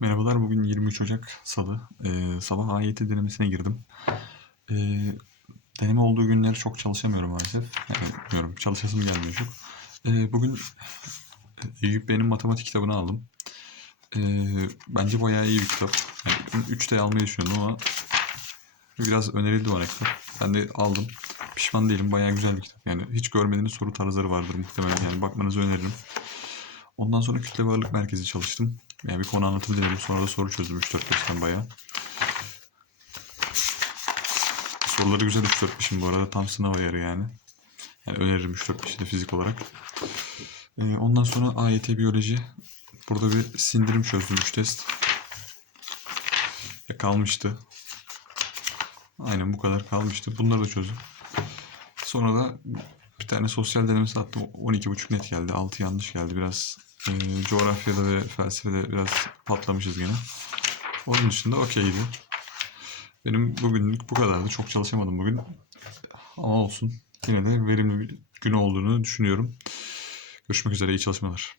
Merhabalar, bugün 23 Ocak Salı. Ee, sabah AYT denemesine girdim. Ee, deneme olduğu günler çok çalışamıyorum maalesef. Yani çalışasım gelmiyor çok. Ee, bugün Eyüp Bey'in matematik kitabını aldım. Ee, bence bayağı iyi bir kitap. Yani 3 de almayı düşünüyordum ama biraz önerildi bana kitap. Ben de aldım. Pişman değilim, bayağı güzel bir kitap. Yani hiç görmediğiniz soru tarzları vardır muhtemelen. Yani bakmanızı öneririm. Ondan sonra kütle ve ağırlık merkezi çalıştım. Yani bir konu anlatım denedim. Sonra da soru çözdüm 3-4-5'ten bayağı. Soruları güzel 3-4-5'im bu arada. Tam sınav ayarı yani. Yani öneririm 3-4-5'i de fizik olarak. Ee, ondan sonra AYT biyoloji. Burada bir sindirim çözdüm 3 test. Ya kalmıştı. Aynen bu kadar kalmıştı. Bunları da çözdüm. Sonra da tane sosyal denemesi attım. 12.5 net geldi. 6 yanlış geldi. Biraz e, coğrafyada ve felsefede biraz patlamışız gene. Onun dışında okeydi. Benim bugünlük bu kadardı. Çok çalışamadım bugün. Ama olsun. Yine de verimli bir gün olduğunu düşünüyorum. Görüşmek üzere. iyi çalışmalar.